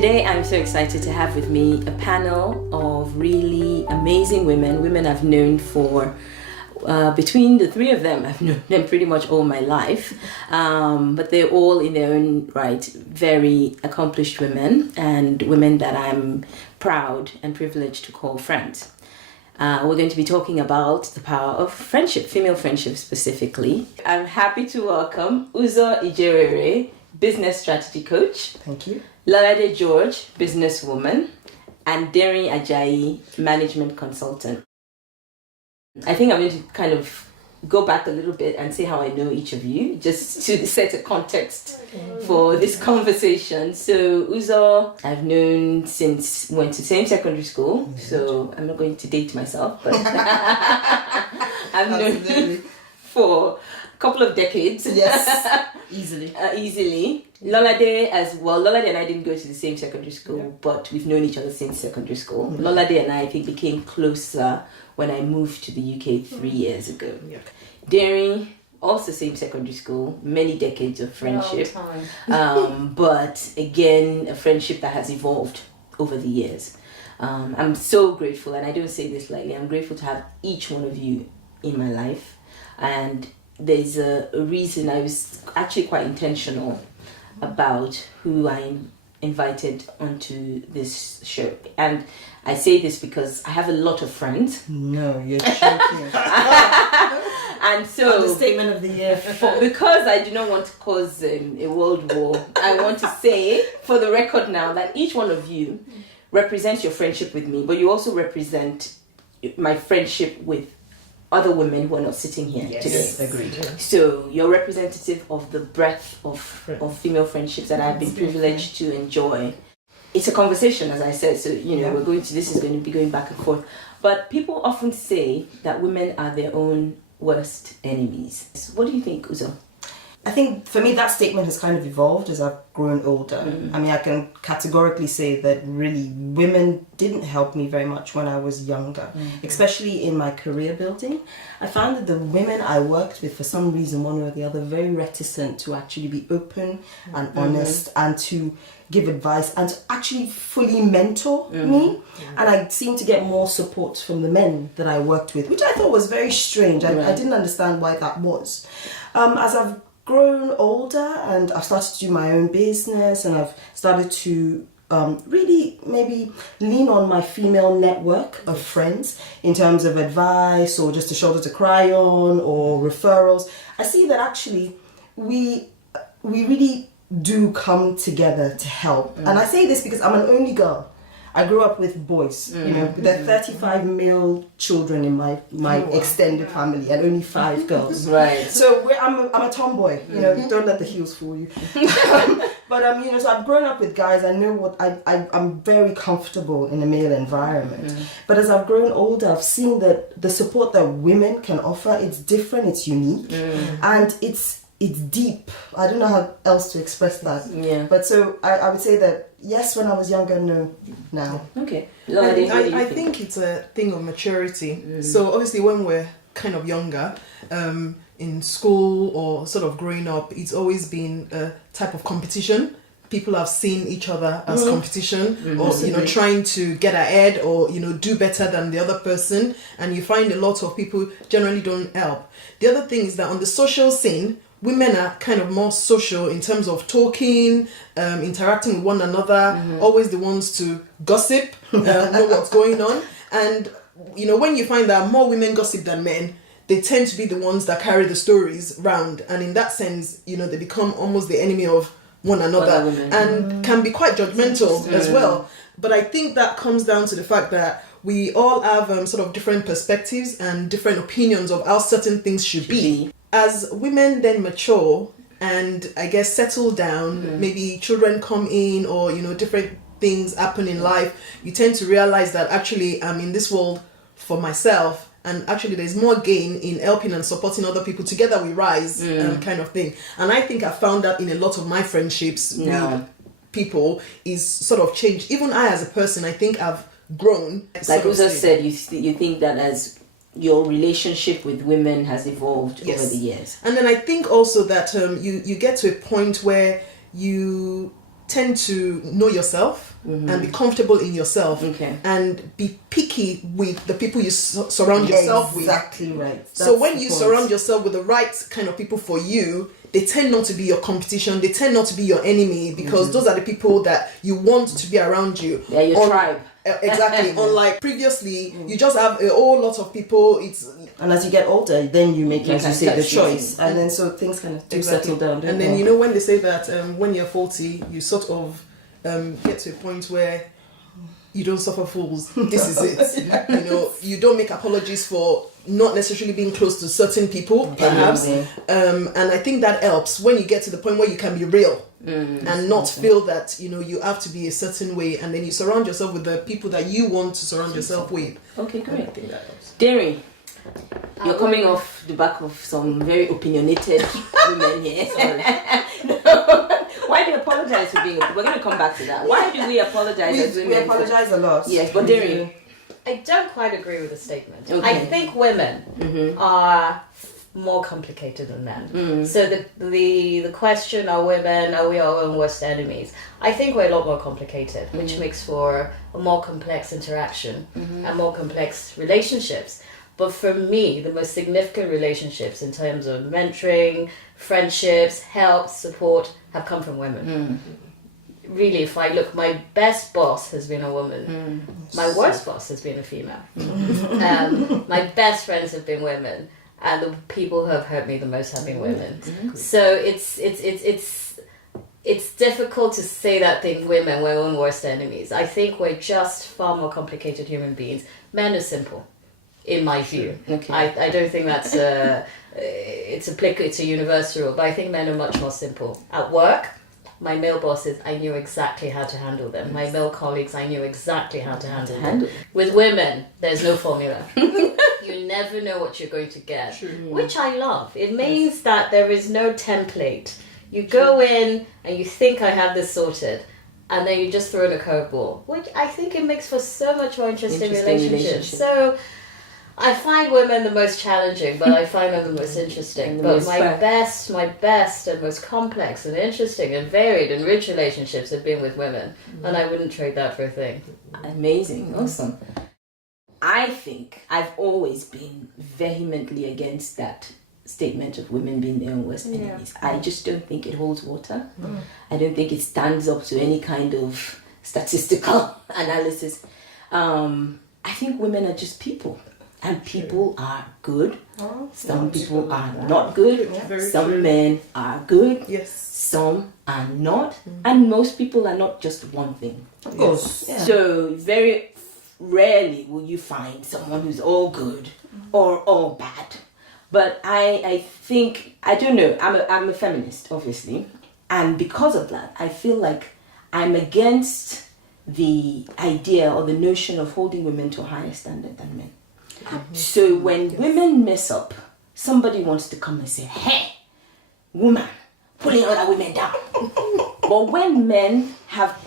Today I'm so excited to have with me a panel of really amazing women I've known for between the three of them, I've known them pretty much all my life, but they're all in their own right very accomplished women, and women that I'm proud and privileged to call friends. We're going to be talking about the power of friendship, female friendship specifically. I'm happy to welcome Uzo Ijerere, business strategy coach. Thank you. Lolade George, businesswoman, and Derin Ajayi, management consultant. I think I'm going to kind of go back a little bit and say how I know each of you, just to set a context for this conversation. So Uzo, I've known since went to same secondary school, so I'm not going to date myself, but I've known for a couple of decades. Yes, easily. Easily. Lolade as well. Lolade and I didn't go to the same secondary school, but we've known each other since secondary school. Lolade and I think became closer when I moved to the UK 3 years ago. Derin, also same secondary school, many decades of friendship. But again, a friendship that has evolved over the years. I'm so grateful, and I don't say this lightly, I'm grateful to have each one of you in my life. And there's a reason I was actually quite intentional about who I invited onto this show. And I say this because I have a lot of friends. No, you're joking. And so the statement of the year. Because I do not want to cause a world war, I want to say for the record now that each one of you represents your friendship with me, but you also represent my friendship with other women who are not sitting here today. Yes, agreed. So you're representative of the breadth of female friendships that I've been privileged to enjoy. It's a conversation, as I said, so this is going to be going back and forth. But people often say that women are their own worst enemies. So what do you think, Uzo? I think for me that statement has kind of evolved as I've grown older. I mean, I can categorically say that really women didn't help me very much when I was younger, especially in my career building. I found that the women I worked with, for some reason, one way or the other, very reticent to actually be open and honest and to give advice and to actually fully mentor me. And I seemed to get more support from the men that I worked with, which I thought was very strange. I didn't understand why that was. As I've grown older and I've started to do my own business, and I've started to really maybe lean on my female network of friends in terms of advice or just a shoulder to cry on or referrals, I see that actually we really do come together to help. And I say this because I'm an only girl. I grew up with boys, there are 35 male children in my extended family and only 5 girls. Right. So I'm a tomboy, don't let the heels fool you. But so I've grown up with guys. I know what I'm very comfortable in a male environment. But as I've grown older, I've seen that the support that women can offer, it's different, it's unique, and it's deep. I don't know how else to express that. Yeah. But so I would say that yes, when I was younger, no, now. Okay. I think it's a thing of maturity. So obviously when we're kind of younger, in school or sort of growing up, it's always been a type of competition. People have seen each other as competition, or trying to get ahead or do better than the other person, and you find a lot of people generally don't help. The other thing is that on the social scene, women are kind of more social in terms of talking, interacting with one another, always the ones to gossip, know what's going on. And, when you find that more women gossip than men, they tend to be the ones that carry the stories round. And in that sense, they become almost the enemy of one another and can be quite judgmental as well. But I think that comes down to the fact that we all have sort of different perspectives and different opinions of how certain things should be. As women then mature and I guess settle down, maybe children come in or, different things happen in life, you tend to realize that actually I'm in this world for myself, and actually there's more gain in helping and supporting other people. Together we rise, kind of thing. And I think I found that in a lot of my friendships with people is sort of changed. Even I as a person, I think I've grown. Like Uzo said, you think that as your relationship with women has evolved over the years. And then I think also that you get to a point where you tend to know yourself and be comfortable in yourself, and be picky with the people you surround yourself with. Exactly right. So when you surround yourself with the right kind of people for you, they tend not to be your competition. They tend not to be your enemy, because those are the people that you want to be around you. Yeah, your tribe. Exactly. Unlike previously, you just have a whole lot of people. And as you get older, then you make, as you say, the choice, choosing. and then so things kind of do settle down. And then when they say that when you're 40, you sort of get to a point where you don't suffer fools. This is it. You don't make apologies for not necessarily being close to certain people, perhaps. And I think that helps when you get to the point where you can be real and not feel that you have to be a certain way, and then you surround yourself with the people that you want to surround yourself with. Okay, great. I think that helps. Derry, you're coming off the back of some very opinionated women here. No. Why do you apologize for being? We're going to come back to that. Why do we apologize as women? We apologize a lot. Yes, but Derry, I don't quite agree with the statement. Okay. I think women are more complicated than men. So the question, are we our own worst enemies? I think we're a lot more complicated, which makes for a more complex interaction and more complex relationships. But for me, the most significant relationships in terms of mentoring, friendships, help, support have come from women. Really, if I look, my best boss has been a woman. My worst boss has been a female. My best friends have been women, and the people who have hurt me the most have been women. So it's difficult to say that women we're our own worst enemies. I think we're just far more complicated human beings. Men are simple, in my view. Okay. I don't think that's it's applicable. It's a universal rule, but I think men are much more simple. At work, my male bosses, I knew exactly how to handle them. My male colleagues, I knew exactly how to handle them. With women, there's no formula. You never know what you're going to get, which I love. It means that there is no template. You go in and you think I have this sorted, and then you just throw in a curveball, which I think it makes for so much more interesting relationships. So I find women the most challenging, but I find them the most interesting. But my best and most complex and interesting and varied and rich relationships have been with women. And I wouldn't trade that for a thing. Amazing. Awesome. I think I've always been vehemently against that statement of women being their own worst enemies. I just don't think it holds water. I don't think it stands up to any kind of statistical analysis. I think women are just people. And people are good. Some people are not good. Some men are good. Yes. Some are not. And most people are not just one thing. Of course. Yeah. So very rarely will you find someone who's all good or all bad. But I think, I don't know, I'm a feminist, obviously. And because of that, I feel like I'm against the idea or the notion of holding women to a higher standard than men. So when women mess up, somebody wants to come and say, hey, woman, pulling other women down. But when men have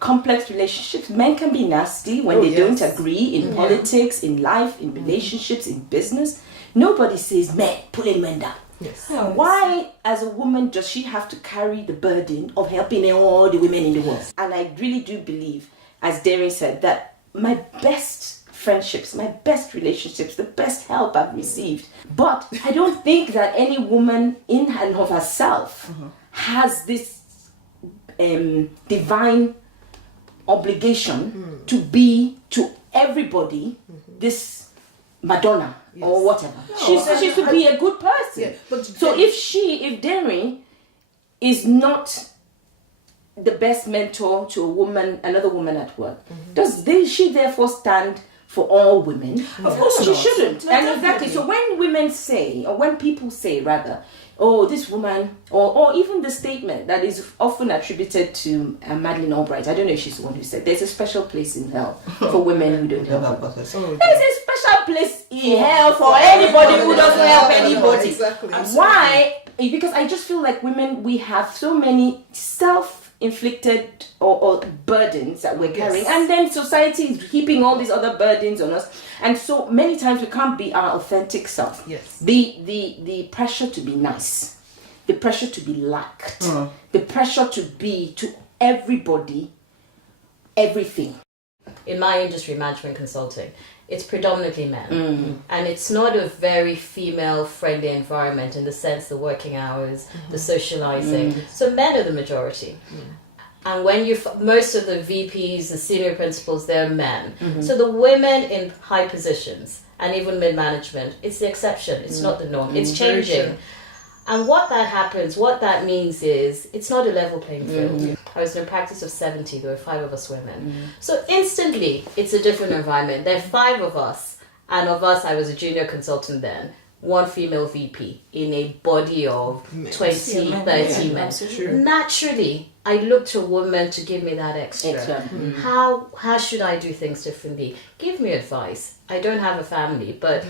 complex relationships, men can be nasty when they don't agree in politics, in life, in relationships, in business. Nobody says, men, pulling men down. Yes. Why, as a woman, does she have to carry the burden of helping all the women in the world? And I really do believe, as Derry said, that my best friendships, my best relationships, the best help I've received. But I don't think that any woman in and of herself has this divine obligation to be to everybody this Madonna or whatever. She's to be a good person. Yeah, but so if Derry is not the best mentor to a woman, another woman at work, does she therefore stand for all women? Of course she not. shouldn't. No, And exactly. So when women say, or when people say rather, oh, this woman, or even the statement that is often attributed to Madeleine Albright, I don't know if she's the one who said, there's a special place in hell for women who don't help. There's a special place in hell for anybody who doesn't help anybody. Exactly. Why? Because I just feel like women, we have so many self-inflicted or burdens that we're carrying, and then society is heaping all these other burdens on us, and so many times we can't be our authentic self. Yes. The pressure to be nice, the pressure to be liked, the pressure to everybody, everything. In my industry, management consulting, it's predominantly men. And it's not a very female-friendly environment in the sense the working hours, the socializing. So men are the majority. And when most of the VPs, the senior principals, they're men. So the women in high positions and even mid-management, it's the exception. It's not the norm. It's changing. And what that means is it's not a level playing field. I was in a practice of 70, there were 5 of us women. So instantly, it's a different environment. There are 5 of us, and of us, I was a junior consultant then, 1 female VP in a body of 20, 30 men. Naturally, I looked to a woman to give me that extra. How should I do things differently? Give me advice. I don't have a family, but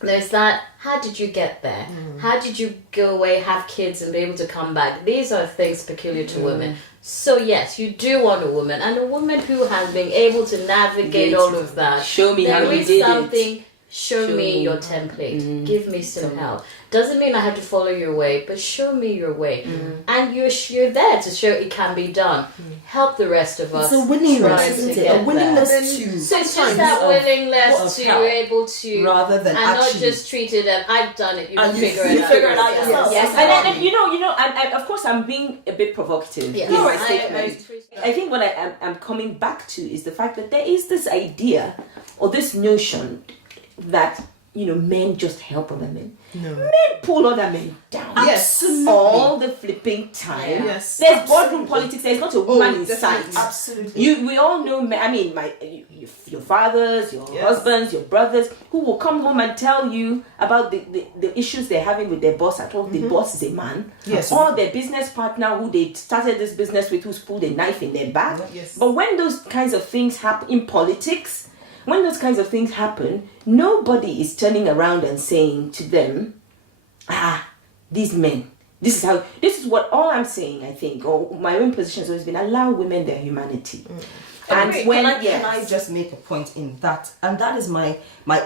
there's that, how did you get there? How did you go away, have kids and be able to come back? These are things peculiar to women. So yes, you do want a woman, and a woman who has been able to navigate all of that. Show me how you did it. Show me your template. Give me some help. Doesn't mean I have to follow your way, but show me your way. And you're there to show it can be done. Help the rest of us. It's a willingness, isn't it? A willingness to. So it's just that willingness to be able to, rather than and actually, not just treat it as I've done it. You and figure you it figure out. it out yourself. Yes, and then, you know, and of course I'm being a bit provocative. Yes. in my statement. I think what I'm coming back to is the fact that there is this idea or this notion that, you know, men just help other men. No. Men pull other men down. Yes. All the flipping time. Yes. There's boardroom politics. There's not a woman in definitely. sight. Absolutely. We all know. I mean, your fathers, your husbands, your brothers, who will come home and tell you about the issues they're having with their boss at all. The boss is a man. Yes. Or their business partner who they started this business with, who's pulled a knife in their back. Yes. But when those kinds of things happen in politics, when those kinds of things happen, nobody is turning around and saying to them, these men, this is what all I'm saying, I think, or my own position has always been, allow women their humanity. And can I just make a point in that? And that is my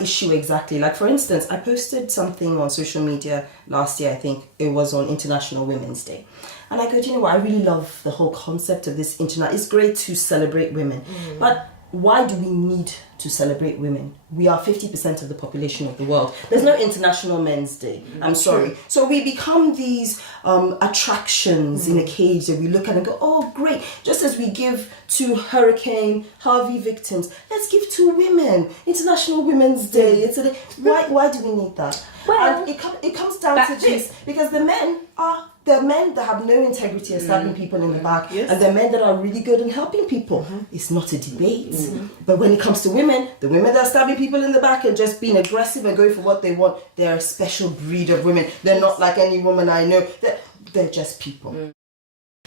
issue exactly. Like, for instance, I posted something on social media last year, I think it was on International Women's Day. And I go, you know what, I really love the whole concept of this it's great to celebrate women. But why do we need to celebrate women? We are 50% of the population of the world. There's no International Men's Day. I'm sorry. So we become these attractions in a cage that we look at and go, oh, great. Just as we give to Hurricane Harvey victims, let's give to women. International Women's Day. It's a day. Why do we need that? Well, and it comes down to this, because the men that have no integrity and stabbing people in the back, and the men that are really good in helping people. It's not a debate. But when it comes to women, the women that are stabbing people in the back and just being aggressive and going for what they want, they're a special breed of women. They're not like any woman I know. They're just people.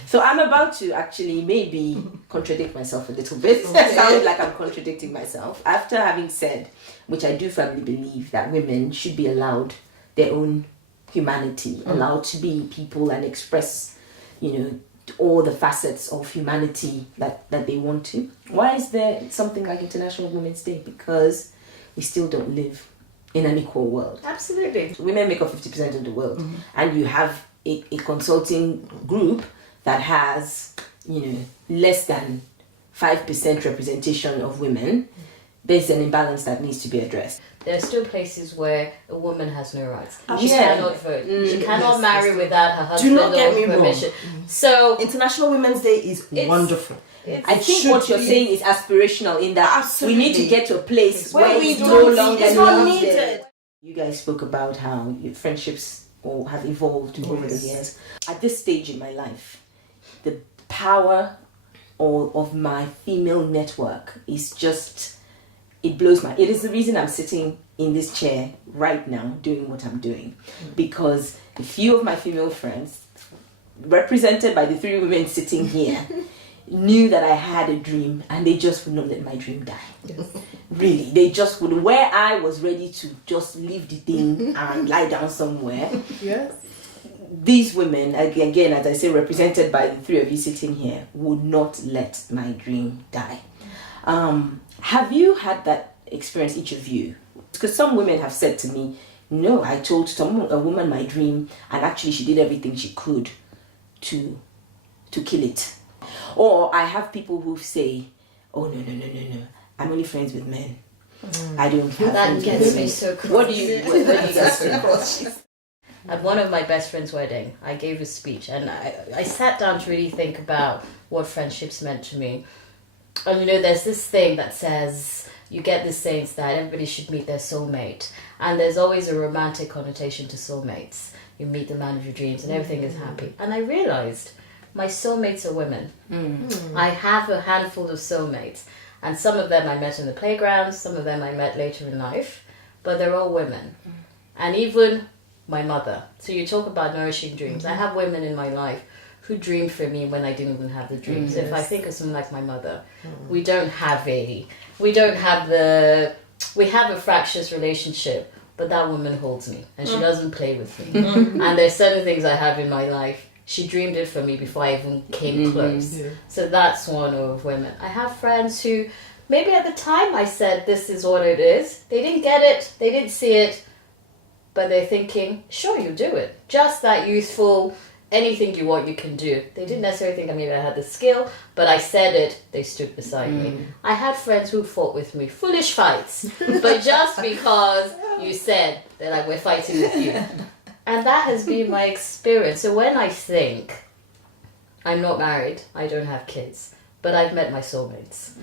So I'm about to actually maybe contradict myself a little bit. It sounds like I'm contradicting myself. After having said, which I do firmly believe, that women should be allowed their own humanity, allowed to be people and express, you know, all the facets of humanity that they want to. Why is there something like International Women's Day? Because we still don't live in an equal world. Absolutely. Women make up 50% of the world, and you have a consulting group that has, you know, less than 5% representation of women. There's an imbalance that needs to be addressed. There are still places where a woman has no rights. She Yeah. cannot vote. She cannot marry without her husband Do not get me wrong. permission. So International Women's Day is wonderful. I think what you're saying is aspirational in that Absolutely. we need to get to a place where we it's don't no need- longer it's not needed. needed. You guys spoke about how your friendships all have evolved over the years. At this stage in my life, the power of my female network is just, it blows my, it is the reason I'm sitting in this chair right now doing what I'm doing, because a few of my female friends, represented by the 3 women sitting here, knew that I had a dream, and they just would not let my dream die. Really, they just would. Where I was ready to just leave the thing and lie down somewhere, Yes. these women, again, as I say, represented by the 3 of you sitting here, would not let my dream die. Have you had that experience, each of you? Because some women have said to me, no, I told a woman my dream, and actually she did everything she could to kill it. Or I have people who say, oh, no, I'm only friends with men. I don't have That friends gets with me men. so cross. What do you guys think? At one of my best friend's wedding, I gave a speech, and I sat down to really think about what friendships meant to me. And you know, there's this thing that says, you get this saying that everybody should meet their soulmate. And there's always a romantic connotation to soulmates. You meet the man of your dreams and everything is happy. And I realized my soulmates are women. I have a handful of soulmates. And some of them I met in the playground, some of them I met later in life. But they're all women. And even my mother. So you talk about nourishing dreams. I have women in my life who dreamed for me when I didn't even have the dreams. So if I think of someone like my mother, we have a fractious relationship, but that woman holds me and she doesn't play with me. And there's certain things I have in my life, she dreamed it for me before I even came close. So that's one of women. I have friends who maybe at the time I said this is what it is. They didn't get it, they didn't see it, but they're thinking, sure, you do it. Just that youthful, anything you want, you can do. They didn't necessarily think maybe I had the skill, but I said it, they stood beside me. I had friends who fought with me, foolish fights, but just because you said, they're like, we're fighting with you. And that has been my experience. So when I think, I'm not married, I don't have kids, but I've met my soulmates.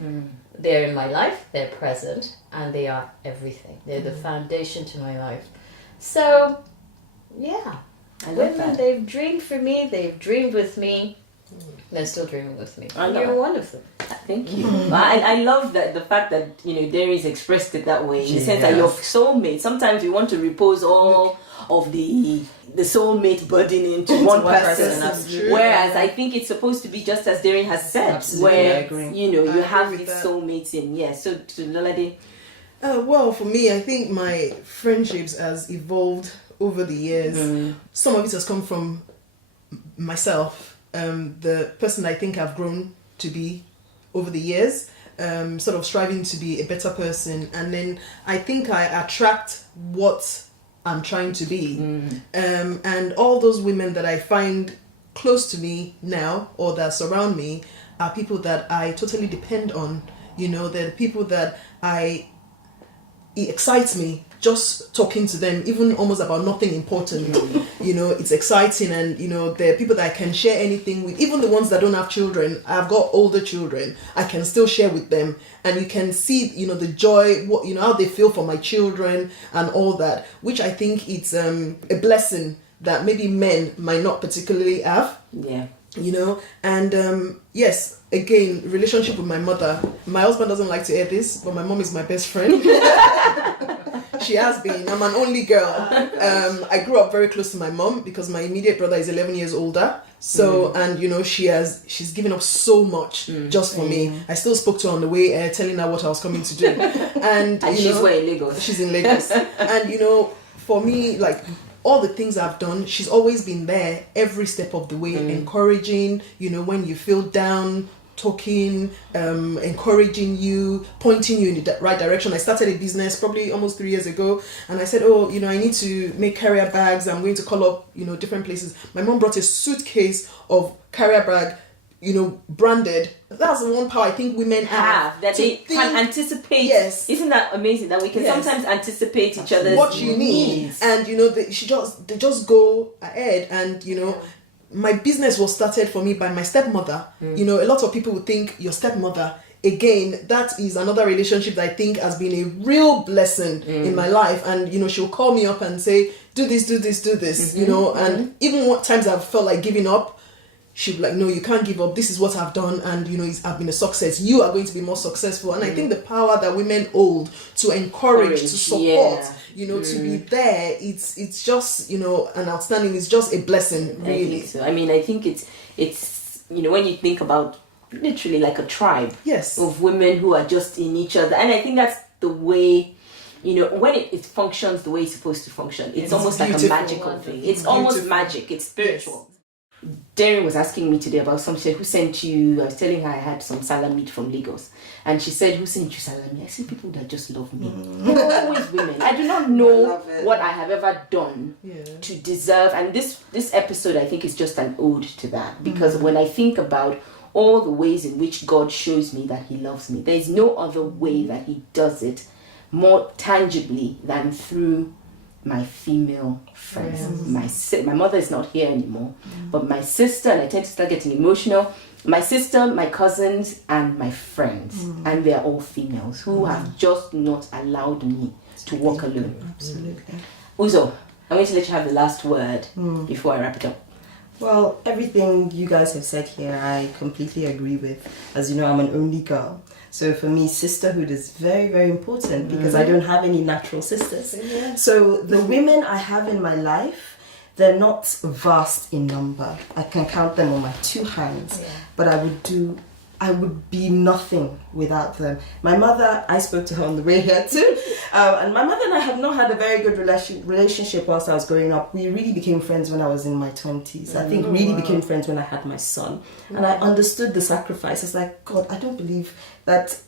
They're in my life, they're present, and they are everything. They're the foundation to my life. So, yeah. Women, they've dreamed for me, they've dreamed with me, they're still dreaming with me. You're one of them. Thank you. I love that the fact that, you know, Darius expressed it that way, in the sense that your soulmate, sometimes we want to repose all of the soulmate burden into one person. Whereas I think it's supposed to be just as Darian has said, where, you know, you have these soulmates in. So to Lolade. Well, for me, I think my friendships has evolved over the years. Some of it has come from myself, the person I think I've grown to be over the years, sort of striving to be a better person. And then I think I attract what I'm trying to be. And all those women that I find close to me now or that surround me are people that I totally depend on. You know, they're the people that it excites me just talking to them, even almost about nothing important. You know, it's exciting, and you know, they're people that I can share anything with. Even the ones that don't have children, I've got older children, I can still share with them, and you can see, you know, the joy, what, you know, how they feel for my children and all that, which I think it's a blessing that maybe men might not particularly have. You know, and yes, again, relationship with my mother. My husband doesn't like to hear this, but my mom is my best friend. She has been. I'm an only girl. I grew up very close to my mom because my immediate brother is 11 years older. So, and you know, she's given up so much just for me. I still spoke to her on the way, telling her what I was coming to do. And she's where in Lagos? She's in Lagos. And you know, for me, like, all the things I've done, she's always been there every step of the way, encouraging, you know, when you feel down, talking, encouraging you, pointing you in the right direction. I started a business probably almost 3 years ago, and I said, oh, you know, I need to make carrier bags. I'm going to call up, you know, different places. My mom brought a suitcase of carrier bag, you know, branded. That's the one power I think women have that they can anticipate. Yes, isn't that amazing that we can sometimes anticipate each other's what you need, and you know, they just go ahead, and you know. My business was started for me by my stepmother. You know, a lot of people would think your stepmother. Again, that is another relationship that I think has been a real blessing in my life. And, you know, she'll call me up and say, do this, you know. And even what times I've felt like giving up, she'll be like, no, you can't give up. This is what I've done. And, you know, I've been a success. You are going to be more successful. And I think the power that women hold to encourage, to support, you know, to be there, it's just, you know, an outstanding, it's just a blessing, really. I think so. I mean, I think it's you know, when you think about literally like a tribe of women who are just in each other. And I think that's the way, you know, when it functions the way it's supposed to function. It's almost beautiful. Like a magical thing. It's almost magic. It's spiritual. Darren was asking me today about something. Who sent you? I was telling her I had some salami from Lagos, and she said, "Who sent you salami?" I said, "People that just love me. Always women. I do not know what I have ever done to deserve." And this episode, I think, is just an ode to that, because when I think about all the ways in which God shows me that he loves me. There is no other way that he does it more tangibly than through my female friends. My mother is not here anymore, but my sister, and I tend to start getting emotional, my sister, my cousins, and my friends, and they're all females who have just not allowed me to walk alone. Absolutely. Uzo, I'm going to let you have the last word before I wrap it up. Well, everything you guys have said here, I completely agree with. As you know, I'm an only girl. So for me, sisterhood is very, very important because I don't have any natural sisters. So the women I have in my life, they're not vast in number. I can count them on my two hands, but I would be nothing without them. My mother, I spoke to her on the way here too, and my mother and I have not had a very good relationship whilst I was growing up. We really became friends when I was in my 20s. I think really became friends when I had my son. And I understood the sacrifice. It's like, God, I don't believe that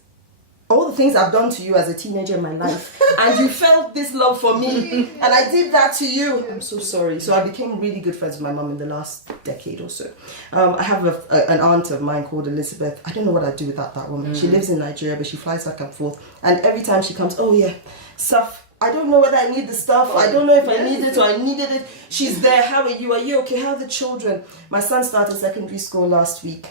all the things I've done to you as a teenager in my life, and you felt this love for me, and I did that to you. I'm so sorry. So I became really good friends with my mum in the last decade or so. I have an aunt of mine called Elizabeth. I don't know what I'd do without that woman. She lives in Nigeria, but she flies back and forth. And every time she comes, oh yeah, stuff. I don't know whether I need the stuff. I don't know if I need it or I needed it. She's there. How are you? Are you okay? How are the children? My son started secondary school last week.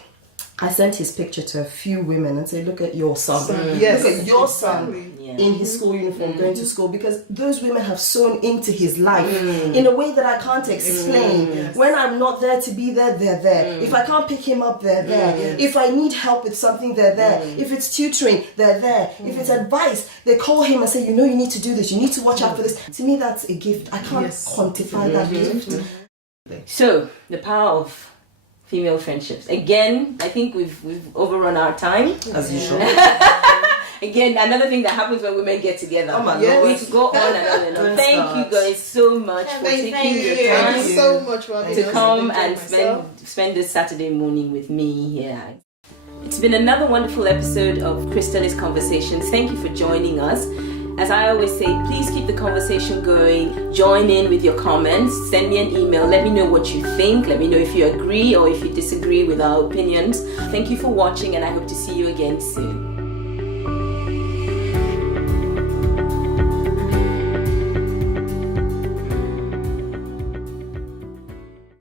I sent his picture to a few women and said, look at your son. Yes, look at your son exactly. in his school uniform going to school, because those women have sewn into his life in a way that I can't explain. When I'm not there to be there, they're there. If I can't pick him up, they're there. If I need help with something, they're there. If it's tutoring, they're there. If it's advice, they call him and say, you know, you need to do this. You need to watch out for this. To me, that's a gift. I can't quantify that gift. So, the power of female friendships. Again, I think we've overrun our time. As usual. Again, another thing that happens when women get together. Oh my Lord. We could go on and on and on. Don't Thank start. you guys so much for taking your Thank time you so much for having to us. come I've and enjoyed myself. spend this Saturday morning with me here. It's been another wonderful episode of Chrystallis Conversations. Thank you for joining us. As I always say, please keep the conversation going. Join in with your comments. Send me an email. Let me know what you think. Let me know if you agree or if you disagree with our opinions. Thank you for watching, and I hope to see you again soon.